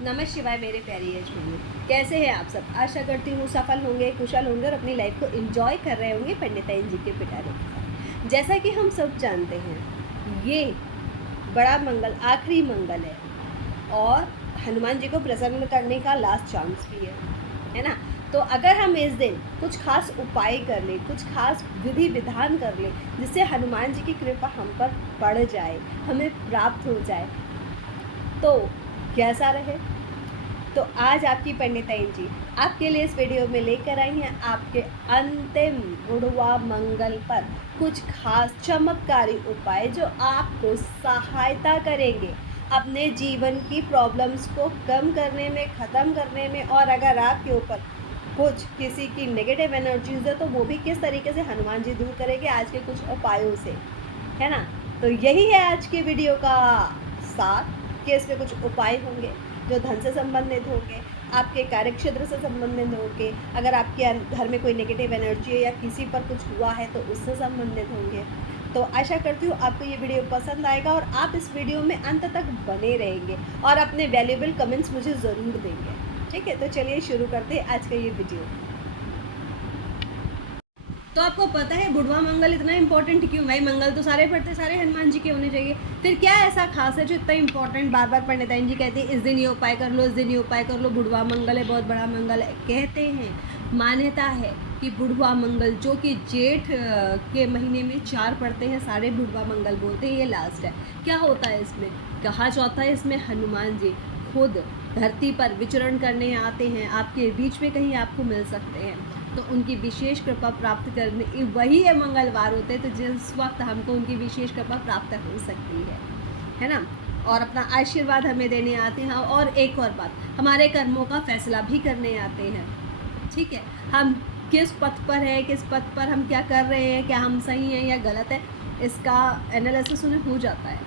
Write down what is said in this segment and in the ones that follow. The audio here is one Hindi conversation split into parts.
नमः शिवाय मेरे प्यारी यजमानी, कैसे हैं आप सब। आशा करती हूँ सफल होंगे, कुशल होंगे और अपनी लाइफ को एंजॉय कर रहे होंगे पंडिताइन जी के पिटारे के साथ। जैसा कि हम सब जानते हैं, ये बड़ा मंगल आखिरी मंगल है और हनुमान जी को प्रसन्न करने का लास्ट चांस भी है ना। तो अगर हम इस दिन कुछ खास उपाय कर लें, कुछ खास विधि विधान कर लें, जिससे हनुमान जी की कृपा हम पर पड़ जाए, हमें प्राप्त हो जाए, तो कैसा रहे। तो आज आपकी पंडिताइन जी आपके लिए इस वीडियो में लेकर आई हैं आपके अंतिम बुढ़वा मंगल पर कुछ खास चमत्कारी उपाय जो आपको सहायता करेंगे अपने जीवन की प्रॉब्लम्स को कम करने में, ख़त्म करने में। और अगर आपके ऊपर कुछ किसी की नेगेटिव एनर्जीज है तो वो भी किस तरीके से हनुमान जी दूर करेंगे आज के कुछ उपायों से, है ना। तो यही है आज की वीडियो का सार कि इसमें कुछ उपाय होंगे जो धन से संबंधित होंगे, आपके कार्यक्षेत्र से संबंधित होंगे, अगर आपके घर में कोई नेगेटिव एनर्जी है या किसी पर कुछ हुआ है तो उससे संबंधित होंगे। तो आशा करती हूँ आपको ये वीडियो पसंद आएगा और आप इस वीडियो में अंत तक बने रहेंगे और अपने वैल्यूएबल कमेंट्स मुझे ज़रूर देंगे। ठीक है, तो चलिए शुरू करते हैं आज का ये वीडियो। तो आपको पता है बुढ़वा मंगल इतना इंपॉर्टेंट क्यों? भाई मंगल तो सारे पढ़ते, सारे हनुमान जी के होने चाहिए। फिर क्या ऐसा खास है जो इतना इंपॉर्टेंट बार बार पंडिताइन जी कहते हैं इस दिन ये उपाय कर लो, इस दिन ये उपाय कर लो, बुढ़वा मंगल है, बहुत बड़ा मंगल है। कहते हैं, मान्यता है कि बुढ़वा मंगल जो कि जेठ के महीने में 4 पड़ते हैं, सारे बुढ़वा मंगल बोलते हैं, ये लास्ट है। क्या होता है इसमें? कहा जाता है इसमें हनुमान जी खुद धरती पर विचरण करने आते हैं, आपके बीच में कहीं आपको मिल सकते हैं, तो उनकी विशेष कृपा प्राप्त करने वही है मंगलवार होते हैं, तो जिस वक्त हमको उनकी विशेष कृपा प्राप्त हो सकती है ना। और अपना आशीर्वाद हमें देने आते हैं। और एक और बात, हमारे कर्मों का फैसला भी करने आते हैं। ठीक है, हम किस पथ पर है, किस पथ पर हम क्या कर रहे हैं, क्या हम सही हैं या गलत है, इसका एनालिसिस उन्हें हो जाता है।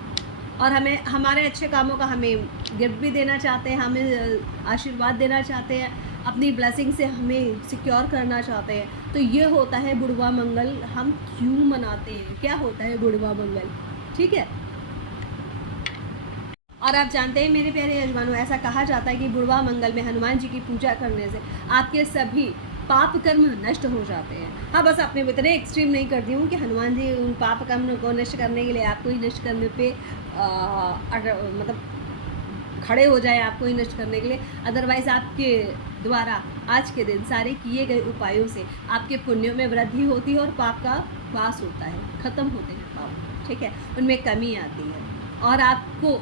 और हमें हमारे अच्छे कामों का हमें गिफ्ट भी देना चाहते हैं, हमें आशीर्वाद देना चाहते हैं, अपनी ब्लेसिंग से हमें सिक्योर करना चाहते हैं। तो ये होता है बुढ़वा मंगल। हम क्यों मनाते हैं, क्या होता है बुढ़वा मंगल, ठीक है। और आप जानते हैं मेरे प्यारे यजमानों, ऐसा कहा जाता है कि बुढ़वा मंगल में हनुमान जी की पूजा करने से आपके सभी पाप कर्म नष्ट हो जाते हैं। हाँ, बस आपने इतने एक्सट्रीम नहीं कर दी हूँ कि हनुमान जी उन पाप कर्म को नष्ट करने के लिए आपको ही नष्ट करने पे मतलब खड़े हो जाए, आपको ही नष्ट करने के लिए। अदरवाइज़ आपके द्वारा आज के दिन सारे किए गए उपायों से आपके पुण्यों में वृद्धि होती है और पाप का वास होता है, ख़त्म होते हैं पाप, ठीक है, उनमें कमी आती है और आपको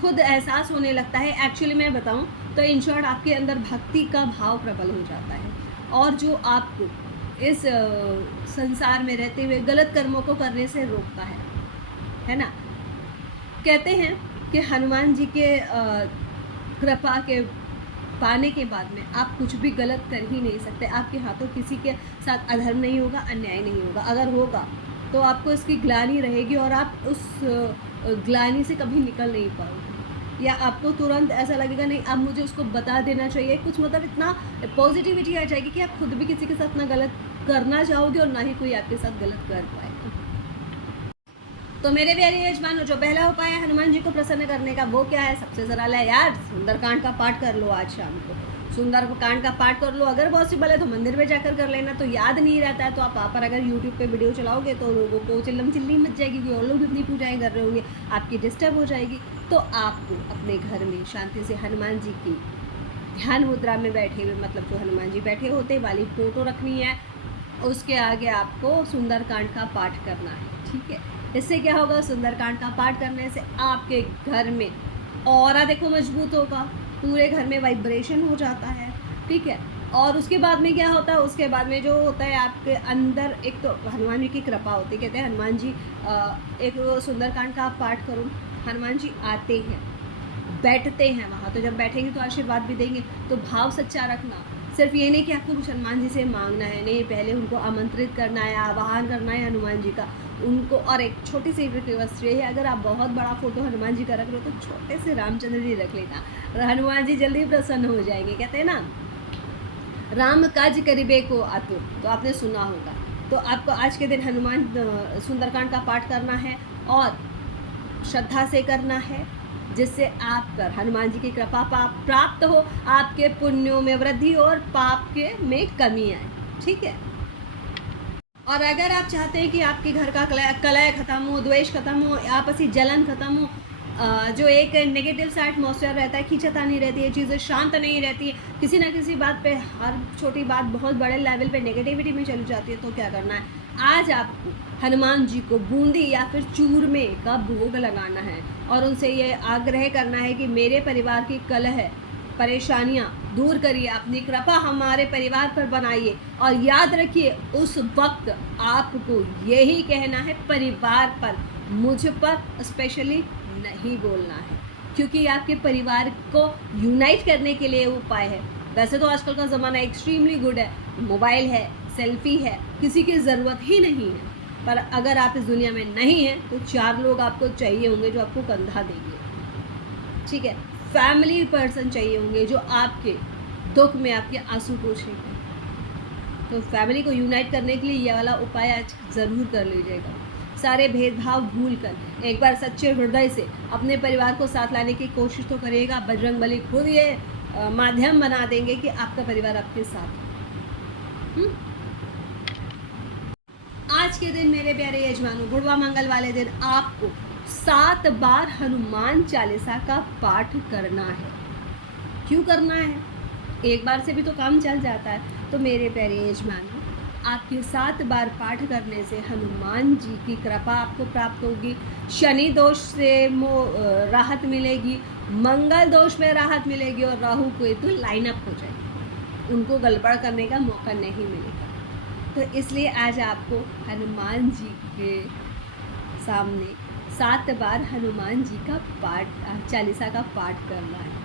खुद एहसास होने लगता है। एक्चुअली मैं बताऊं तो इन शॉर्ट आपके अंदर भक्ति का भाव प्रबल हो जाता है और जो आपको इस संसार में रहते हुए गलत कर्मों को करने से रोकता है ना। कहते हैं कि हनुमान जी के कृपा के पाने के बाद में आप कुछ भी गलत कर ही नहीं सकते। आपके हाथों किसी के साथ अधर्म नहीं होगा, अन्याय नहीं होगा। अगर होगा तो आपको इसकी ग्लानि रहेगी और आप उस ग्लानि से कभी निकल नहीं पाओगे, या आपको तुरंत ऐसा लगेगा नहीं अब मुझे उसको बता देना चाहिए कुछ, मतलब इतना पॉजिटिविटी आ जाएगी कि आप खुद भी किसी के साथ ना गलत करना चाहोगे और ना ही कोई आपके साथ गलत कर पाएगा। तो मेरे प्यारे यजमानों, जो पहला उपाय है हनुमान जी को प्रसन्न करने का, वो क्या है? सबसे सरल है यार, सुंदरकांड का पाठ कर लो। आज शाम को सुंदरकांड का पाठ कर लो। अगर पॉसिबल है तो मंदिर में जाकर कर लेना। तो याद नहीं रहता है तो आप वहाँ पर अगर यूट्यूब पे वीडियो चलाओगे तो लोगों को चिल्लम चिल्ली मच जाएगी कि और लोग अपनी पूजाएं कर रहे होंगे, आपकी डिस्टर्ब हो जाएगी। तो आपको अपने घर में शांति से हनुमान जी की ध्यान मुद्रा में बैठे हुए, मतलब जो हनुमान जी बैठे होते वाली फ़ोटो रखनी है, उसके आगे आपको सुंदरकांड का पाठ करना है, ठीक है। इससे क्या होगा? सुंदरकांड का पाठ करने से आपके घर में ऑरा देखो मजबूत होगा, पूरे घर में वाइब्रेशन हो जाता है, ठीक है। और उसके बाद में क्या होता है? उसके बाद में जो होता है आपके अंदर एक तो हनुमान जी की कृपा होती है। कहते हैं हनुमान जी एक सुंदरकांड का आप पाठ करो, हनुमान जी आते हैं, बैठते हैं वहाँ, तो जब बैठेंगे तो आशीर्वाद भी देंगे। तो भाव सच्चा रखना, सिर्फ ये नहीं कि आपको कुछ हनुमान जी से मांगना है, नहीं, पहले उनको आमंत्रित करना है, आवाहन करना है हनुमान जी का उनको। और एक छोटी सी रिक्वेस्ट ये है, अगर आप बहुत बड़ा फोटो हनुमान जी का रख रहे हो तो छोटे से रामचंद्र जी रख लेना, हनुमान जी जल्दी प्रसन्न हो जाएंगे। कहते हैं ना, राम काज करिबे को आतुर, तो आपने सुना होगा। तो आपको आज के दिन हनुमान सुंदरकांड का पाठ करना है और श्रद्धा से करना है, जिससे आप पर हनुमान जी की कृपा प्राप्त हो, आपके पुण्यों में वृद्धि हो और पाप के में कमी आए। ठीक है। और अगर आप चाहते हैं कि आपके घर का कलह खत्म हो, द्वेष खत्म हो, आपसी जलन खत्म हो, जो एक नेगेटिव सा एटमॉस्फेयर रहता है, खींचतानी रहती है, चीज़ें शांत नहीं रहती है, किसी ना किसी बात पे हर छोटी बात बहुत बड़े लेवल पे नेगेटिविटी में चली जाती है, तो क्या करना है, आज आपको हनुमान जी को बूंदी या फिर चूरमे का भोग लगाना है और उनसे ये आग्रह करना है कि मेरे परिवार की कलह परेशानियाँ दूर करिए, अपनी कृपा हमारे परिवार पर बनाइए। और याद रखिए उस वक्त आपको यही कहना है, परिवार पर, मुझ पर स्पेशली नहीं बोलना है, क्योंकि आपके परिवार को यूनाइट करने के लिए उपाय है। वैसे तो आजकल का ज़माना एक्सट्रीमली गुड है, मोबाइल है, सेल्फी है, किसी की ज़रूरत ही नहीं है, पर अगर आप इस दुनिया में नहीं हैं तो 4 लोग आपको चाहिए होंगे जो आपको कंधा देंगे। ठीक है, फैमिली पर्सन चाहिए होंगे जो आपके दुख में आपके आंसू पोंछेंगे। तो फैमिली को यूनाइट करने के लिए ये वाला उपाय आज ज़रूर कर लीजिएगा। सारे भेदभाव भूलकर एक बार सच्चे हृदय से अपने परिवार को साथ लाने की कोशिश तो करिएगा। बजरंगबली खुद ये माध्यम बना देंगे कि आपका परिवार आपके साथ हो। आज के दिन मेरे प्यारे यजमानों, बुढ़वा मंगल वाले दिन आपको 7 बार हनुमान चालीसा का पाठ करना है। क्यों करना है? एक बार से भी तो काम चल जाता है। तो मेरे प्यारे यजमानों, आपके 7 बार पाठ करने से हनुमान जी की कृपा आपको प्राप्त होगी, शनि दोष से राहत मिलेगी, मंगल दोष में राहत मिलेगी और राहु केतु लाइनअप हो जाएगी, उनको गड़बड़ करने का मौका नहीं मिलेगा। तो इसलिए आज आपको हनुमान जी के सामने 7 बार हनुमान जी का पाठ, चालीसा का पाठ करना है।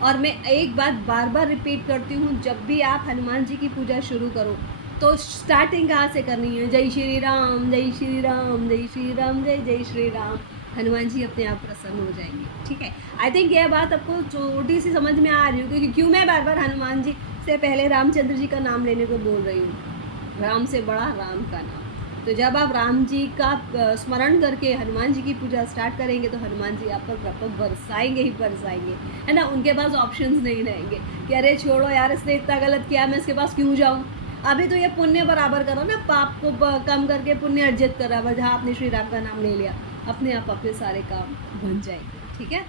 और मैं एक बात बार बार रिपीट करती हूँ, जब भी आप हनुमान जी की पूजा शुरू करो तो स्टार्टिंग कहाँ से करनी है? जय श्री राम, जय श्री राम, जय श्री राम, जय जय श्री राम। हनुमान जी अपने आप प्रसन्न हो जाएंगे। ठीक है, आई थिंक यह बात आपको छोटी सी समझ में आ रही होगी कि क्यों मैं बार बार हनुमान जी से पहले रामचंद्र जी का नाम लेने को बोल रही हूँ। राम से बड़ा राम का नाम। तो जब आप राम जी का स्मरण करके हनुमान जी की पूजा स्टार्ट करेंगे तो हनुमान जी आप पर कृपा बरसाएंगे ही बरसाएंगे, है ना। उनके पास ऑप्शंस नहीं रहेंगे कि अरे छोड़ो यार, इसने इतना गलत किया, मैं इसके पास क्यों जाऊँ। अभी तो ये पुण्य बराबर करो ना, पाप को कम करके पुण्य अर्जित करा, जहाँ आपने श्री राम का नाम ले लिया, अपने आप अपने सारे काम बन जाएंगे। ठीक है।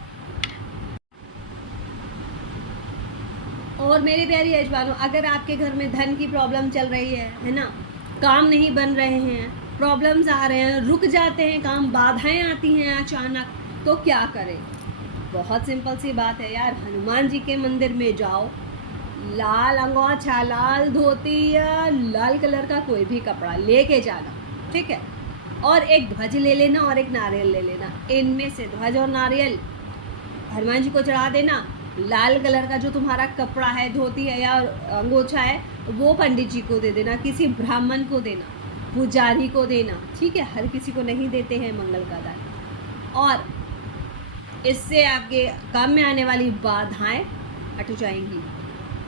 और मेरे प्यारे यजमानों, अगर आपके घर में धन की प्रॉब्लम चल रही है ना, काम नहीं बन रहे हैं, प्रॉब्लम्स आ रहे हैं, रुक जाते हैं काम, बाधाएं आती हैं अचानक, तो क्या करें? बहुत सिंपल सी बात है यार, हनुमान जी के मंदिर में जाओ, लाल अंगोछा, लाल धोती या लाल कलर का कोई भी कपड़ा लेके जाना। ठीक है, और एक ध्वज ले लेना और एक नारियल ले लेना। इनमें से ध्वज और नारियल हनुमान जी को चढ़ा देना। लाल कलर का जो तुम्हारा कपड़ा है, धोती है या अंगोछा है, वो पंडित जी को दे देना, किसी ब्राह्मण को देना, पुजारी को देना। ठीक है, हर किसी को नहीं देते हैं मंगल का दान। और इससे आपके काम में आने वाली बाधाएं हट जाएंगी,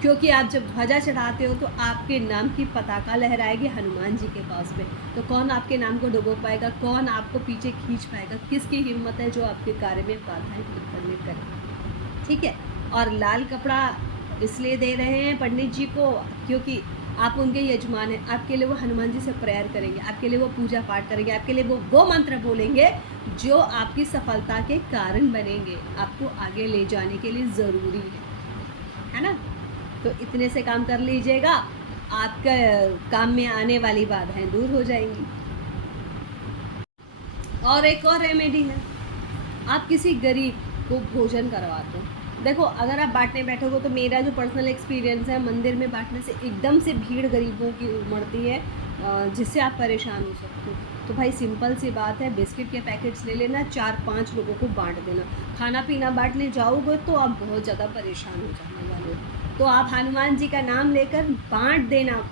क्योंकि आप जब ध्वजा चढ़ाते हो तो आपके नाम की पताका लहराएगी हनुमान जी के पास में। तो कौन आपके नाम को डुबो पाएगा? कौन आपको पीछे खींच पाएगा? किसकी हिम्मत है जो आपके कार्य में बाधाएं उत्पन्न करे? ठीक है। और लाल कपड़ा इसलिए दे रहे हैं पंडित जी को क्योंकि आप उनके यजमान हैं। आपके लिए वो हनुमान जी से प्रेयर करेंगे, आपके लिए वो पूजा पाठ करेंगे, आपके लिए वो मंत्र बोलेंगे जो आपकी सफलता के कारण बनेंगे, आपको आगे ले जाने के लिए ज़रूरी है ना। तो इतने से काम कर लीजिएगा, आपका काम में आने वाली बाधाएं दूर हो जाएंगी। और एक और रेमेडी है, आप किसी गरीब को भोजन करवाते हो। देखो, अगर आप बांटने बैठोगे तो मेरा जो पर्सनल एक्सपीरियंस है, मंदिर में बांटने से एकदम से भीड़ गरीबों की उमड़ती है, जिससे आप परेशान हो सकते हो। तो भाई सिंपल सी बात है, बिस्किट के पैकेट्स ले लेना, 4-5 लोगों को बांट देना। खाना पीना बांटने जाओगे तो आप बहुत ज़्यादा परेशान हो जाने वाले हो। तो आप हनुमान जी का नाम लेकर बांट देना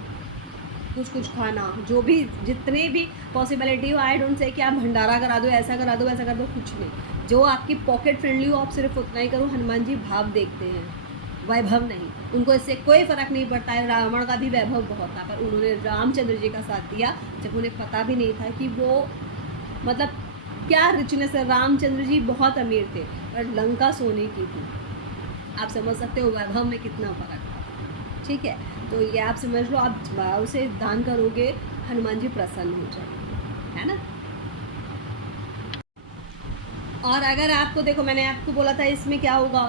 कुछ खाना, जो भी जितने भी पॉसिबिलिटी हो। आई डोंट से कि आप भंडारा करा दो, ऐसा करा दो, वैसा कर दो, कुछ नहीं। जो आपकी पॉकेट फ्रेंडली हो आप सिर्फ उतना ही करो। हनुमान जी भाव देखते हैं, वैभव नहीं। उनको इससे कोई फ़र्क नहीं पड़ता है। रावण का भी वैभव बहुत था, पर उन्होंने रामचंद्र जी का साथ दिया जब उन्हें पता भी नहीं था कि वो मतलब क्या रिचनेस है। रामचंद्र जी बहुत अमीर थे, और लंका सोने की थी। आप समझ सकते हो वैभव में कितना फ़र्क था। ठीक है, तो ये आप समझ लो, आप भाव से दान करोगे, हनुमान जी प्रसन्न हो जाएंगे, है ना। और अगर आपको देखो, मैंने आपको बोला था इसमें क्या होगा,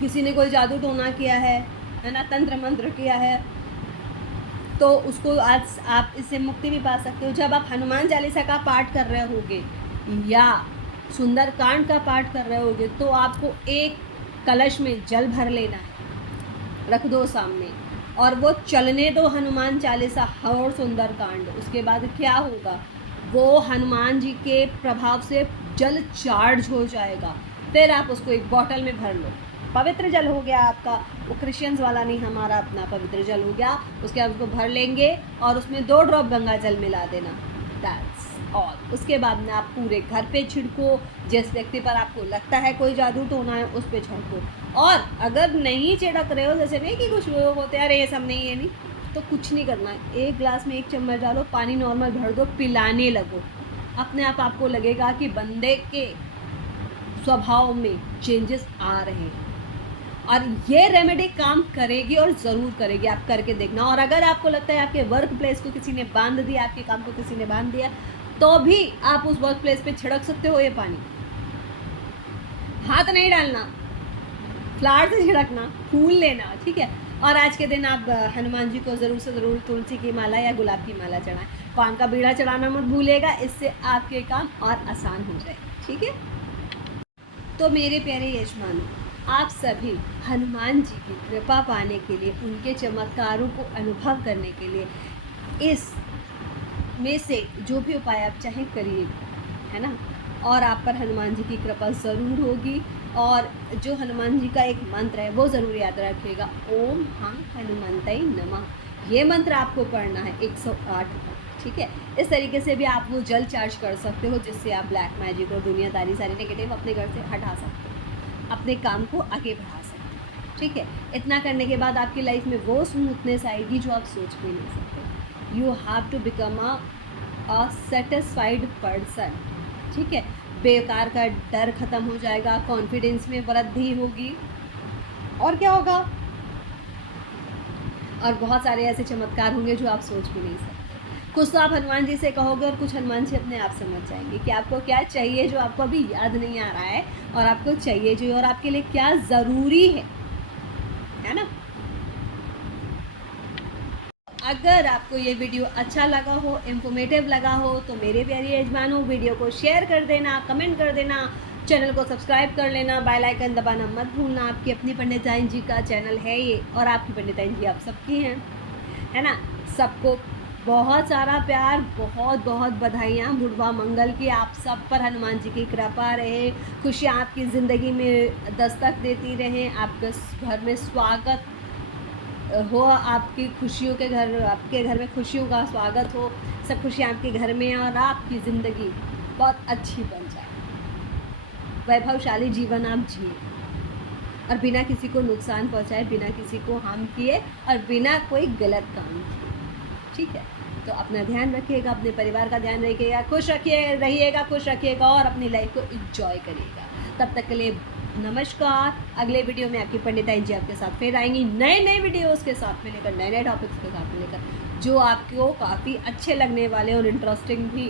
किसी ने कोई जादू टोना किया है ना, तंत्र मंत्र किया है, तो उसको आज आप इससे मुक्ति भी पा सकते हो। जब आप हनुमान चालीसा का पाठ कर रहे होगे या सुंदरकांड का पाठ कर रहे होगे, तो आपको एक कलश में जल भर लेना है, रख दो सामने, और वो चलने दो हनुमान चालीसा और सुंदरकांड। उसके बाद क्या होगा, वो हनुमान जी के प्रभाव से जल चार्ज हो जाएगा। फिर आप उसको एक बॉटल में भर लो, पवित्र जल हो गया आपका, वो क्रिश्चियंस वाला नहीं, हमारा अपना पवित्र जल हो गया। उसके बाद उसको भर लेंगे और उसमें 2 ड्रॉप गंगा जल मिला देना, दैट्स ऑल। उसके बाद में आप पूरे घर पे छिड़को, जिस व्यक्ति पर आपको लगता है कोई जादू टोना है उस पर छिड़को। और अगर नहीं छिड़क रहे हो, जैसे नहीं कि कुछ लोग होते हैं अरे ये सब नहीं, ये नहीं, तो कुछ नहीं करना है, 1 गिलास में 1 चम्मच डालो, पानी नॉर्मल भर दो, पिलाने लगो। अपने आप आपको लगेगा कि बंदे के स्वभाव में चेंजेस आ रहे हैं, और ये रेमेडी काम करेगी और ज़रूर करेगी, आप करके देखना। और अगर आपको लगता है आपके वर्क प्लेस को किसी ने बांध दिया, आपके काम को किसी ने बांध दिया, तो भी आप उस वर्क प्लेस पे छिड़क सकते हो ये पानी। हाथ नहीं डालना, फ्लावर से छिड़कना, फूल लेना, ठीक है। और आज के दिन आप हनुमान जी को ज़रूर से ज़रूर तुलसी की माला या गुलाब की माला चढ़ाएं। पान का बीड़ा चढ़ाना मत भूलिएगा, इससे आपके काम और आसान हो जाएगा, ठीक है। तो मेरे प्यारे यजमानों, आप सभी हनुमान जी की कृपा पाने के लिए, उनके चमत्कारों को अनुभव करने के लिए, इस में से जो भी उपाय आप चाहें करिए, है ना। और आप पर हनुमान जी की कृपा ज़रूर होगी। और जो हनुमान जी का एक मंत्र है वो ज़रूर याद रखिएगा, ओम हाँ हनुमंतय नमः। ये मंत्र आपको पढ़ना है 108 बार, ठीक है। इस तरीके से भी आप वो जल चार्ज कर सकते हो, जिससे आप ब्लैक मैजिक और दुनियादारी सारी नेगेटिव अपने घर से हटा सकते हो, अपने काम को आगे बढ़ा सकते हो, ठीक है। इतना करने के बाद आपकी लाइफ में वो स्मूथनेस आएगी जो आप सोच भी नहीं सकते। You have to become a satisfied person, ठीक है। बेकार का डर ख़त्म हो जाएगा, कॉन्फिडेंस में वृद्धि होगी, और क्या होगा, और बहुत सारे ऐसे चमत्कार होंगे जो आप सोच भी नहीं सकते। कुछ तो आप हनुमान जी से कहोगे और कुछ हनुमान जी अपने आप समझ जाएंगे कि आपको क्या चाहिए, जो आपको अभी याद नहीं आ रहा है, और आपको चाहिए जो, और आपके लिए क्या ज़रूरी है ना। अगर आपको ये वीडियो अच्छा लगा हो, इन्फॉर्मेटिव लगा हो, तो मेरे प्यारे यजमानों, वीडियो को शेयर कर देना, कमेंट कर देना, चैनल को सब्सक्राइब कर लेना, बेल आइकन दबाना मत भूलना। आपकी अपनी पंडिताइन जी का चैनल है ये, और आपकी पंडिताइन जी आप सबकी हैं, है ना। सबको बहुत सारा प्यार, बहुत बहुत बधाइयाँ बुढ़वा मंगल की। आप सब पर हनुमान जी की कृपा रहे, खुशियाँ आपकी ज़िंदगी में दस्तक देती रहें, आपके घर में स्वागत हो, आपकी खुशियों के घर, आपके घर में खुशियों का स्वागत हो, सब खुशियाँ आपके घर में, और आपकी ज़िंदगी बहुत अच्छी बन जाए, वैभवशाली जीवन आप जिए, और बिना किसी को नुकसान पहुँचाए, बिना किसी को हार्म किए, और बिना कोई गलत काम किए, ठीक है। तो अपना ध्यान रखिएगा, अपने परिवार का ध्यान रखिएगा, खुश रहिएगा, खुश रखिएगा, और अपनी लाइफ को एंजॉय करिएगा। तब तक के लिए नमस्कार। अगले वीडियो में आपकी पंडिताइन जी आपके साथ फिर आएंगी, नए नए वीडियोस के साथ में लेकर, नए नए टॉपिक्स के साथ में लेकर, जो आपको काफ़ी अच्छे लगने वाले और इंटरेस्टिंग भी